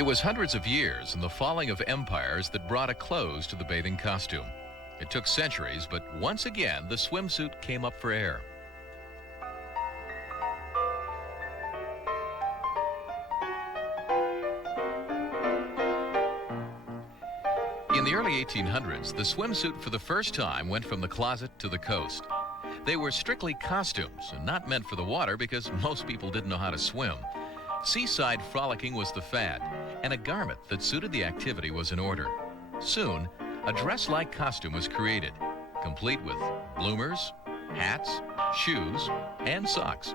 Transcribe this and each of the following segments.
It was hundreds of years and the falling of empires that brought a close to the bathing costume. It took centuries, but once again, the swimsuit came up for air. In the early 1800s, the swimsuit for the first time went from the closet to the coast. They were strictly costumes and not meant for the water because most people didn't know how to swim. Seaside frolicking was the fad, and a garment that suited the activity was in order. Soon, a dress-like costume was created, complete with bloomers, hats, shoes, and socks.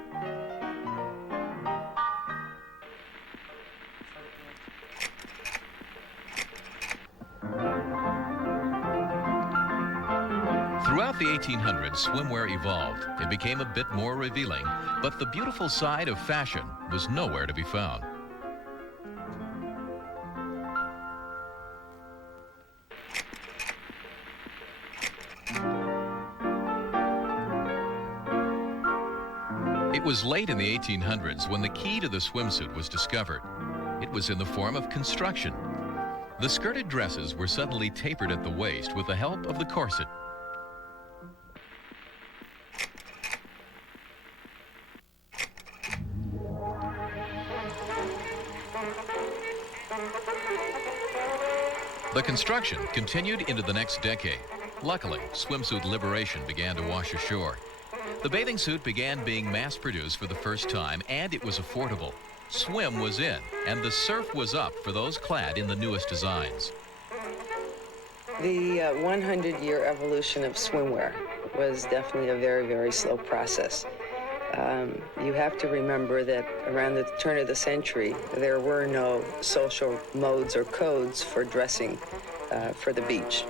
Throughout the 1800s, swimwear evolved. It became a bit more revealing, but the beautiful side of fashion was nowhere to be found. It was late in the 1800s when the key to the swimsuit was discovered. It was in the form of construction. The skirted dresses were suddenly tapered at the waist with the help of the corset. The construction continued into the next decade. Luckily, swimsuit liberation began to wash ashore. The bathing suit began being mass-produced for the first time, and it was affordable. Swim was in, and the surf was up for those clad in the newest designs. The 100-year evolution of swimwear was definitely a very, very slow process. You have to remember that around the turn of the century, there were no social modes or codes for dressing for the beach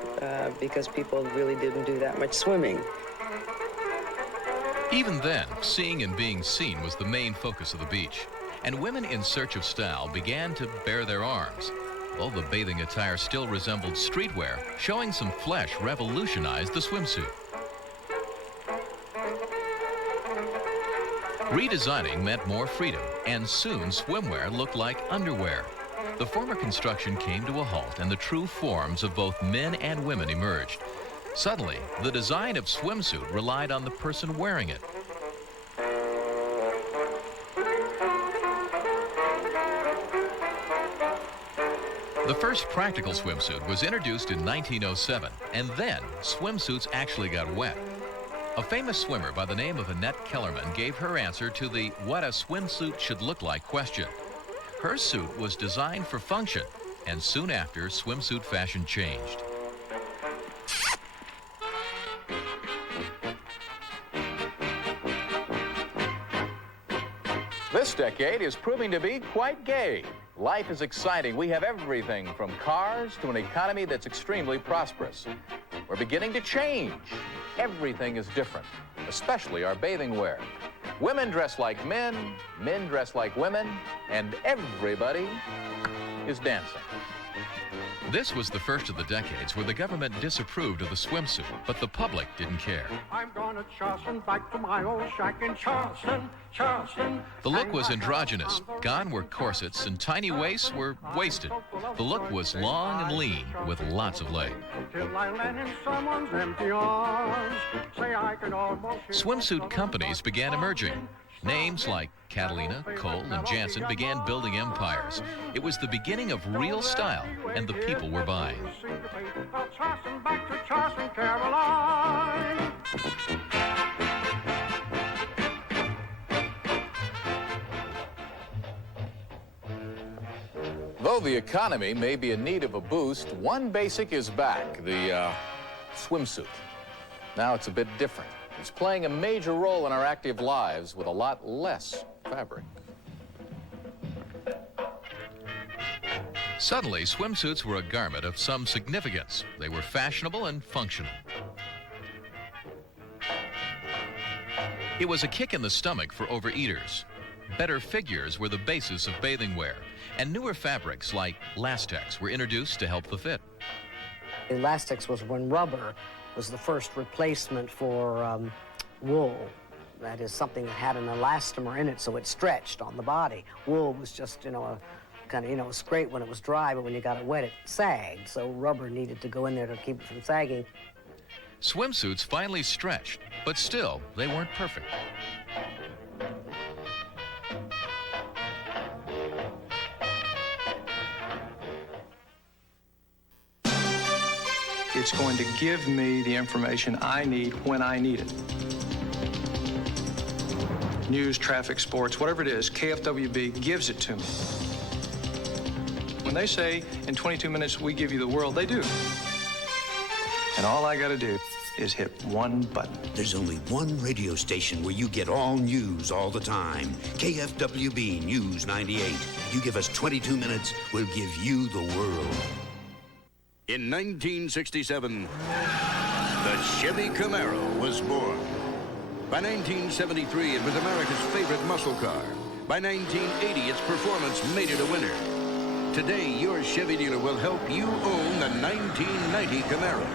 because people really didn't do that much swimming. Even then, seeing and being seen was the main focus of the beach, and women in search of style began to bare their arms. Though the bathing attire still resembled streetwear, showing some flesh revolutionized the swimsuit. Redesigning meant more freedom, and soon swimwear looked like underwear. The former construction came to a halt, and the true forms of both men and women emerged. Suddenly, the design of swimsuit relied on the person wearing it. The first practical swimsuit was introduced in 1907, and then swimsuits actually got wet. A famous swimmer by the name of Annette Kellerman gave her answer to the "what a swimsuit should look like" question. Her suit was designed for function, and soon after, swimsuit fashion changed. This decade is proving to be quite gay. Life is exciting. We have everything from cars to an economy that's extremely prosperous. We're beginning to change. Everything is different, especially our bathing wear. Women dress like men dress like women, and everybody is dancing. This was the first of the decades where the government disapproved of the swimsuit, but the public didn't care. I'm gonna Charleston, back to my old shack in Charleston, Charleston. The look was androgynous. Gone were corsets, and tiny waists were wasted. The look was long and lean, with lots of leg. Till I land in someone's empty arms. Say I can almost... Swimsuit companies began emerging. Names like Catalina, Cole, and Jansen began building empires. It was the beginning of real style, and the people were buying. Charleston, back to Charleston, Caroline. Though the economy may be in need of a boost, one basic is back, the swimsuit. Now it's a bit different. It's playing a major role in our active lives with a lot less fabric. Suddenly, swimsuits were a garment of some significance. They were fashionable and functional. It was a kick in the stomach for overeaters. Better figures were the basis of bathing wear, and newer fabrics like lastex were introduced to help the fit. Elastics was when rubber was the first replacement for wool. That is something that had an elastomer in it, so it stretched on the body. Wool was just, you know, kind of, you know, it was great when it was dry, but when you got it wet, it sagged. So rubber needed to go in there to keep it from sagging. Swimsuits finally stretched, but still, they weren't perfect. It's going to give me the information I need when I need it. News, traffic, sports, whatever it is, KFWB gives it to me. When they say, in 22 minutes, we give you the world, they do. And all I gotta do is hit one button. There's only one radio station where you get all news all the time. KFWB News 98. You give us 22 minutes, we'll give you the world. In 1967, the Chevy Camaro was born. By 1973, it was America's favorite muscle car. By 1980, its performance made it a winner. Today, your Chevy dealer will help you own the 1990 Camaro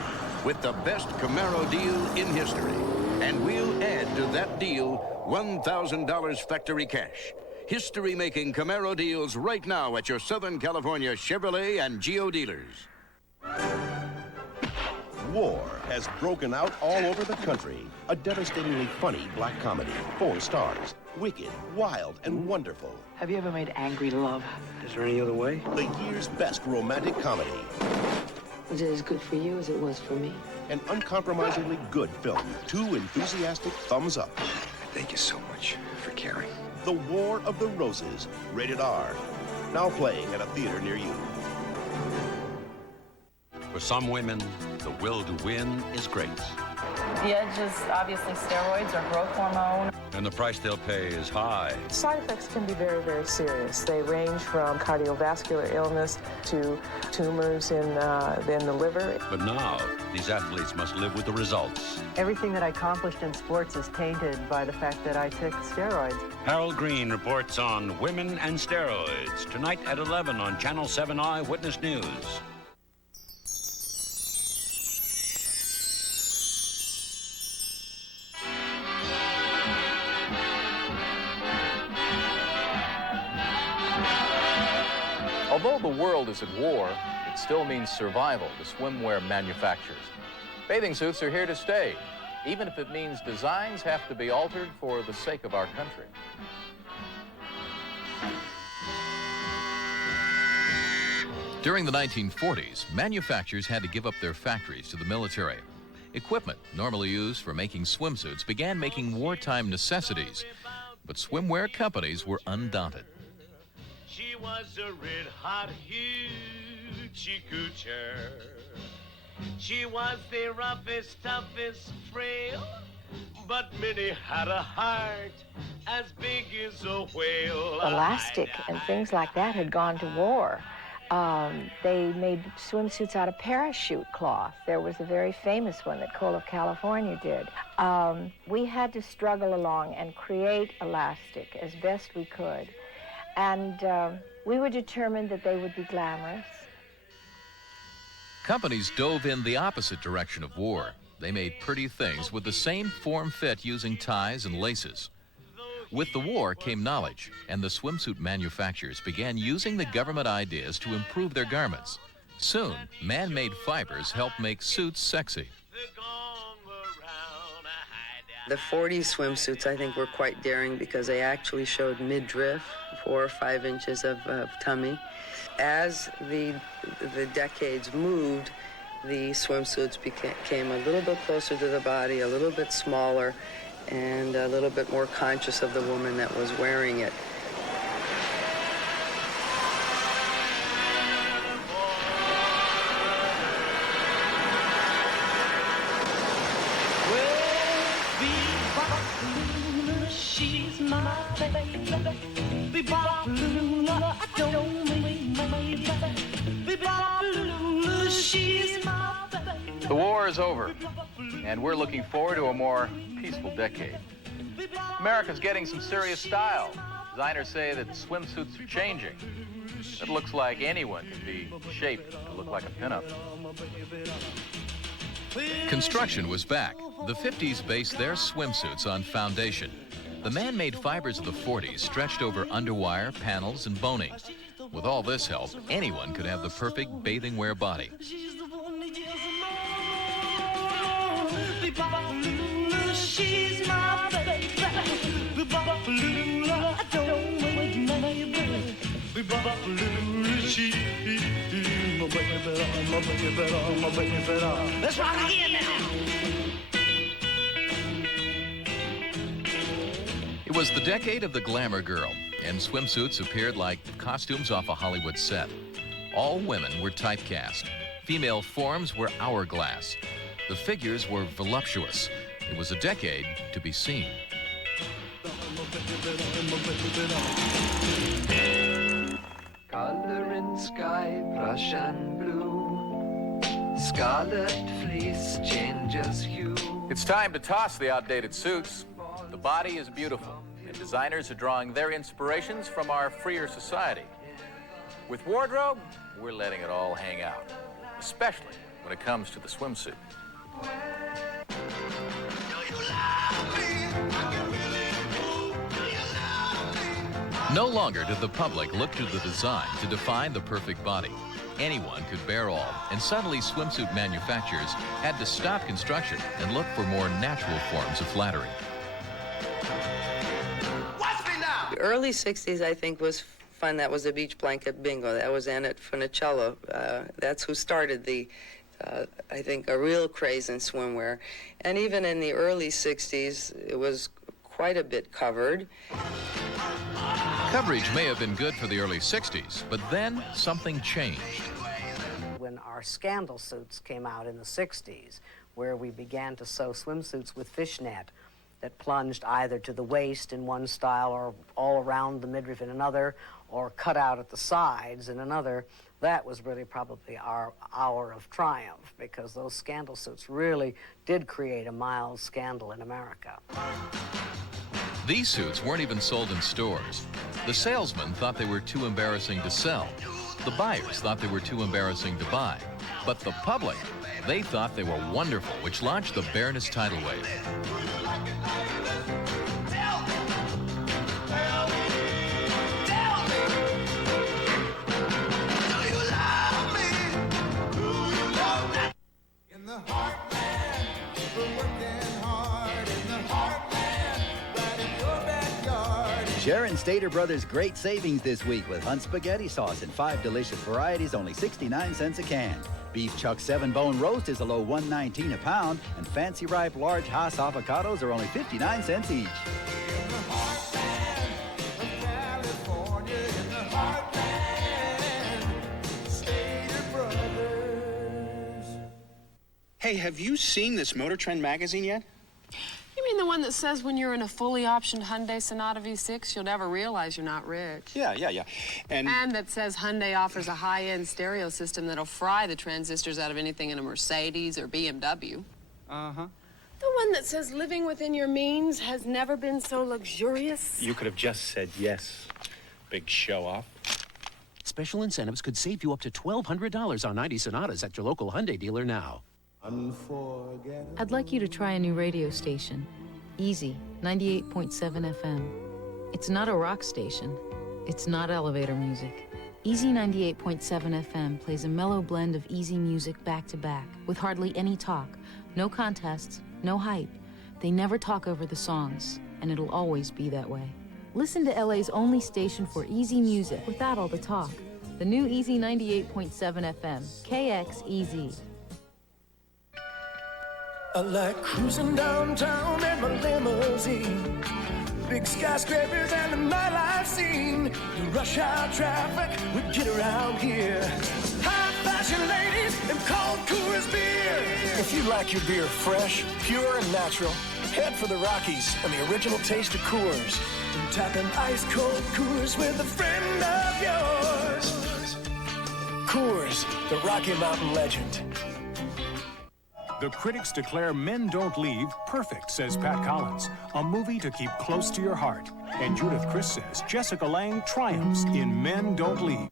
with the best Camaro deal in history. And we'll add to that deal $1,000 factory cash. History-making Camaro deals right now at your Southern California Chevrolet and Geo dealers. War has broken out all over the country. A devastatingly funny black comedy. 4 stars. Wicked, wild, and wonderful. Have you ever made angry love? Is there any other way? The year's best romantic comedy. Was it as good for you as it was for me? An uncompromisingly good film. 2 enthusiastic thumbs up. Thank you so much for caring. The War of the Roses. Rated R. Now playing at a theater near you. For some women, the will to win is great. The edge is obviously steroids or growth hormone. And the price they'll pay is high. Side effects can be very, very serious. They range from cardiovascular illness to tumors in the liver. But now, these athletes must live with the results. Everything that I accomplished in sports is tainted by the fact that I took steroids. Harold Green reports on Women and Steroids, tonight at 11 on Channel 7 Eyewitness News. Although the world is at war, it still means survival to swimwear manufacturers. Bathing suits are here to stay, even if it means designs have to be altered for the sake of our country. During the 1940s, manufacturers had to give up their factories to the military. Equipment normally used for making swimsuits began making wartime necessities, but swimwear companies were undaunted. She was a red-hot hoochie coocher. She was the roughest, toughest, frail, but Minnie had a heart as big as a whale. Elastic and things like that had gone to war. They made swimsuits out of parachute cloth. There was a very famous one that Cole of California did. We had to struggle along and create elastic as best we could. And we were determined that they would be glamorous. Companies dove in the opposite direction of war. They made pretty things with the same form fit using ties and laces. With the war came knowledge, and the swimsuit manufacturers began using the government ideas to improve their garments. Soon, man-made fibers helped make suits sexy. The 40s swimsuits, I think, were quite daring because they actually showed midriff, 4 or 5 inches of tummy. As the decades moved, the swimsuits became a little bit closer to the body, a little bit smaller, and a little bit more conscious of the woman that was wearing it. She's my baby. Be-bop-lula, I don't mean my baby. Be-bop-lula, she's my baby. The war is over, and we're looking forward to a more peaceful decade. America's getting some serious style. Designers say that swimsuits are changing. It looks like anyone can be shaped to look like a pinup. Construction was back. The 50s based their swimsuits on foundation. The man-made fibers of the 40s stretched over underwire, panels, and boning. With all this help, anyone could have the perfect bathing wear body. She's the one that just more. She's my baby. I don't wait, my baby. She's my baby, my baby. Let's rock again now. It was the decade of the glamour girl, and swimsuits appeared like costumes off a Hollywood set. All women were typecast. Female forms were hourglass. The figures were voluptuous. It was a decade to be seen. Color in sky, Prussian blue. Scarlet fleece changes hue. It's time to toss the outdated suits. The body is beautiful, and designers are drawing their inspirations from our freer society. With wardrobe, we're letting it all hang out, especially when it comes to the swimsuit. No longer did the public look to the design to define the perfect body. Anyone could bear all, and suddenly swimsuit manufacturers had to stop construction and look for more natural forms of flattery. The early 60s, I think, was fun. That was the beach blanket bingo. That was Annette Funicello. That's who started the, I think, a real craze in swimwear. And even in the early 60s, it was quite a bit covered. Coverage may have been good for the early 60s, but then something changed. When our scandal suits came out in the 60s, where we began to sew swimsuits with fishnet that plunged either to the waist in one style or all around the midriff in another, or cut out at the sides in another, that was really probably our hour of triumph, because those scandal suits really did create a mild scandal in America. These suits weren't even sold in stores. The salesmen thought they were too embarrassing to sell. The buyers thought they were too embarrassing to buy. But the public, they thought they were wonderful, which launched the bareness tidal wave. Sharon Stater Brothers' great savings this week with Hunt spaghetti sauce in 5 delicious varieties, only 69 cents a can. Beef Chuck 7-bone roast is a low $1.19 a pound, and Fancy Ripe large Hass avocados are only 59 cents each. Hey, have you seen this Motor Trend magazine yet? You mean the one that says when you're in a fully optioned Hyundai Sonata V6, you'll never realize you're not rich? Yeah. And that says Hyundai offers a high-end stereo system that'll fry the transistors out of anything in a Mercedes or BMW. Uh-huh. The one that says living within your means has never been so luxurious. You could have just said yes. Big show-off. Special incentives could save you up to $1,200 on 90 Sonatas at your local Hyundai dealer now. I'd like you to try a new radio station, Easy 98.7 FM. It's not a rock station. It's not elevator music. Easy 98.7 FM plays a mellow blend of easy music back to back, with hardly any talk, no contests, no hype. They never talk over the songs, and it'll always be that way. Listen to LA's only station for easy music without all the talk. The new Easy 98.7 FM, KXEZ. I like cruising downtown in my limousine. Big skyscrapers and the nightlife scene. The rush hour traffic we get around here. High fashion ladies and cold Coors beer. If you like your beer fresh, pure, and natural, head for the Rockies and the original taste of Coors. And tapping ice cold Coors with a friend of yours. Coors, the Rocky Mountain legend. The critics declare Men Don't Leave perfect, says Pat Collins. A movie to keep close to your heart. And Judith Chris says Jessica Lange triumphs in Men Don't Leave.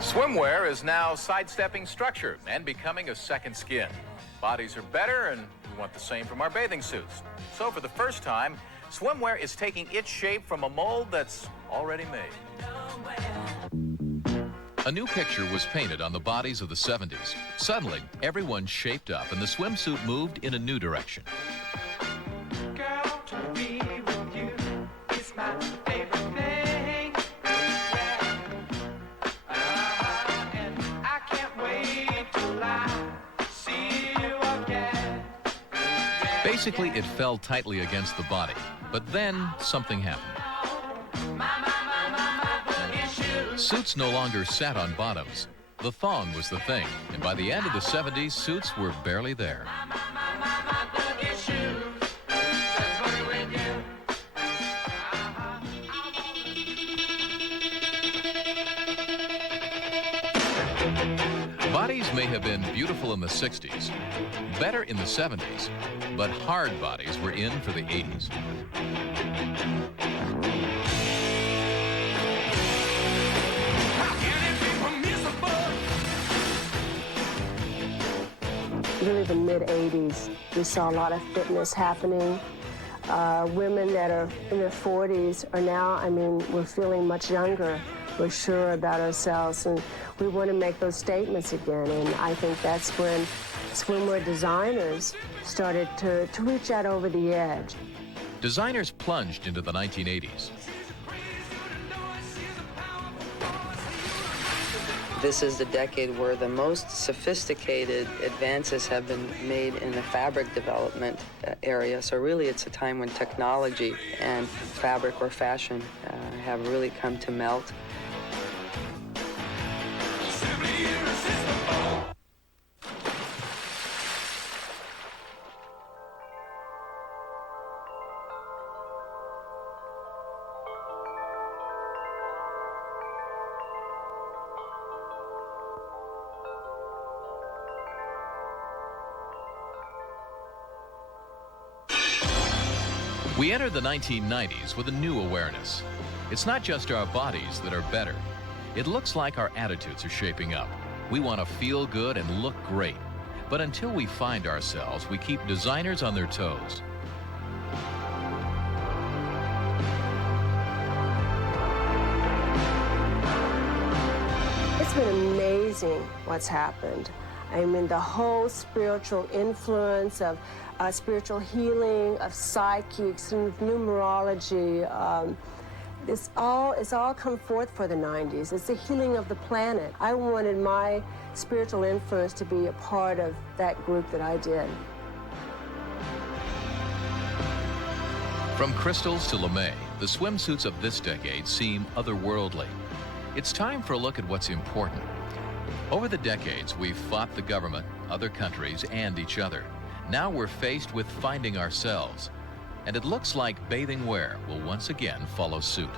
Swimwear is now sidestepping structure and becoming a second skin. Bodies are better, and we want the same from our bathing suits. So for the first time, swimwear is taking its shape from a mold that's already made. A new picture was painted on the bodies of the 70s. Suddenly, everyone shaped up and the swimsuit moved in a new direction. Girl, to be with you is my favorite thing. Yeah. And I can't wait till I see you again. Basically, it fell tightly against the body, but then something happened. Suits no longer sat on bottoms. The thong was the thing, and by the end of the 70s, suits were barely there. Bodies may have been beautiful in the 60s, better in the 70s, but hard bodies were in for the 80s. Really the mid-'80s, we saw a lot of fitness happening. Women that are in their 40s are now, I mean, we're feeling much younger. We're sure about ourselves, and we want to make those statements again. And I think that's when swimwear designers started to reach out over the edge. Designers plunged into the 1980s. This is the decade where the most sophisticated advances have been made in the fabric development area. So really it's a time when technology and fabric or fashion have really come to melt. We enter the 1990s with a new awareness. It's not just our bodies that are better. It looks like our attitudes are shaping up. We want to feel good and look great. But until we find ourselves, we keep designers on their toes. It's been amazing what's happened. I mean, the whole spiritual influence of spiritual healing, of psychics, and numerology. It's all come forth for the 90s. It's the healing of the planet. I wanted my spiritual influence to be a part of that group that I did. From crystals to lame, the swimsuits of this decade seem otherworldly. It's time for a look at what's important. Over the decades, we've fought the government, other countries, and each other. Now we're faced with finding ourselves. And it looks like bathing wear will once again follow suit.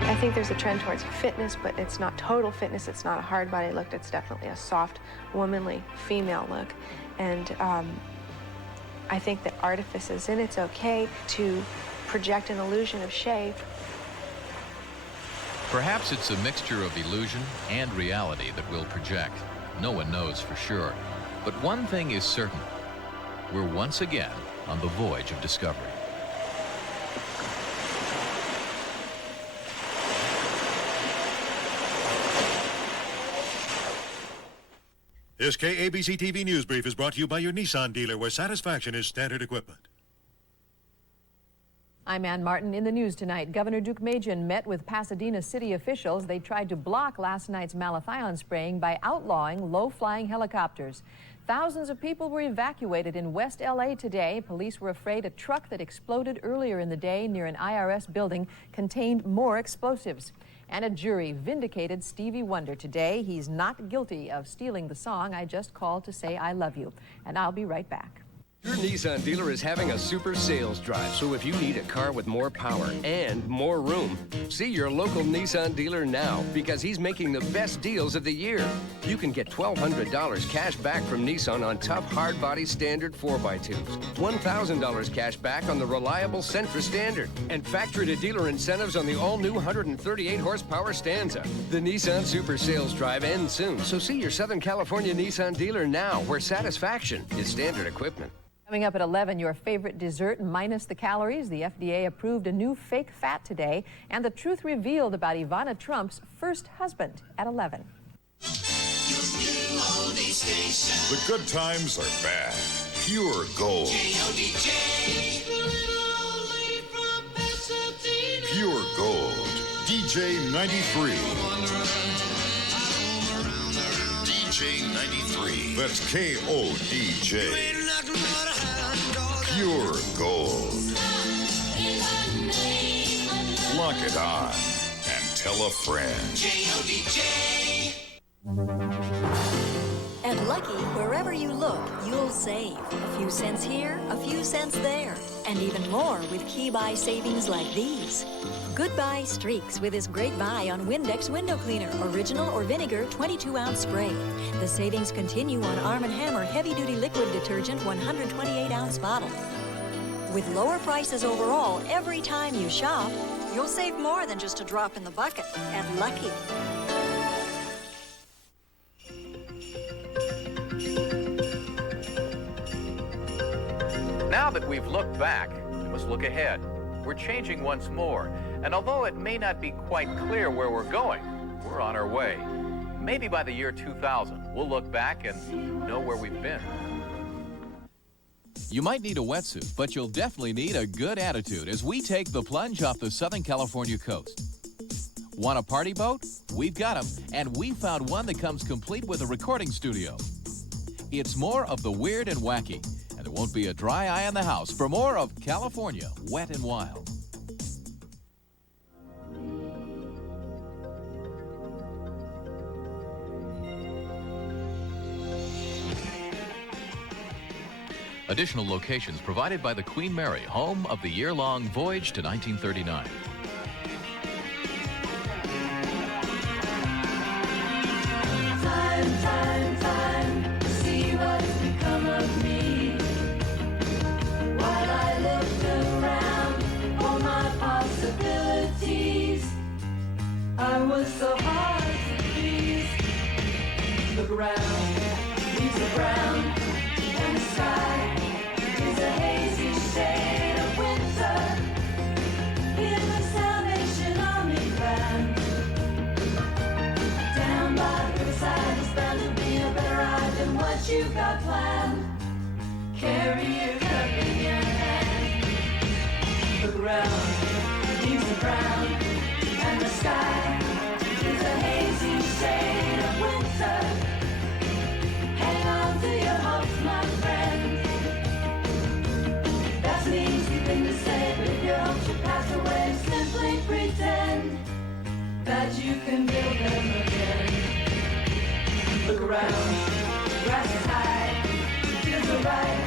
I think there's a trend towards fitness, but it's not total fitness. It's not a hard body look. It's definitely a soft, womanly, female look. And I think that artifice is in. It's okay to project an illusion of shape. Perhaps it's a mixture of illusion and reality that we'll project. No one knows for sure. But one thing is certain. We're once again on the voyage of discovery. This KABC TV News Brief is brought to you by your Nissan dealer, where satisfaction is standard equipment. I'm Ann Martin in the news tonight. Governor Duke Majan met with Pasadena city officials. They tried to block last night's malathion spraying by outlawing low-flying helicopters. Thousands of people were evacuated in West LA today. Police were afraid a truck that exploded earlier in the day near an IRS building contained more explosives. And a jury vindicated Stevie Wonder today. He's not guilty of stealing the song "I Just Called to Say I Love You." And I'll be right back. Your Nissan dealer is having a super sales drive, so if you need a car with more power and more room, see your local Nissan dealer now because he's making the best deals of the year. You can get $1,200 cash back from Nissan on tough hard-body standard 4x2s, $1,000 cash back on the reliable Sentra Standard, and factory-to-dealer incentives on the all-new 138-horsepower Stanza. The Nissan Super Sales Drive ends soon, so see your Southern California Nissan dealer now, where satisfaction is standard equipment. Coming up at 11, your favorite dessert minus the calories. The FDA approved a new fake fat today, and the truth revealed about Ivana Trump's first husband at 11. The good times are back. Pure gold. Pure gold. DJ 93. DJ 93. That's KODJ. Pure gold. Lock it on and tell a friend. At Lucky, wherever you look, you'll save. A few cents here, a few cents there. And even more with key buy savings like these. Goodbye Streaks with this great buy on Windex Window Cleaner, original or vinegar 22-ounce spray. The savings continue on Arm & Hammer heavy-duty liquid detergent 128-ounce bottle. With lower prices overall every time you shop, you'll save more than just a drop in the bucket at Lucky. Now that we've looked back, we must look ahead. We're changing once more, and although it may not be quite clear where we're going, we're on our way. Maybe by the year 2000, we'll look back and know where we've been. You might need a wetsuit, but you'll definitely need a good attitude as we take the plunge off the Southern California coast. Want a party boat? We've got them, and we found one that comes complete with a recording studio. It's more of the weird and wacky, and there won't be a dry eye in the house for more of California Wet and Wild. Additional locations provided by the Queen Mary, home of the year-long voyage to 1939. Time to see what's become of me. While I looked around for my possibilities, I was so hard to please. Look around, leaves are brown, and the sky is a hazy shade of winter. In the Salvation Army band, down by the riverside is bound to be a better ride than what you've got planned. Carry your cup in your hand. Look around, leaves are brown, and the sky is a hazy shade of winter. Hang on to your hopes, my friend. That's an easy thing to say, but if your hopes should pass away, simply pretend that you can build them again. Look around, grass is high, fields are right.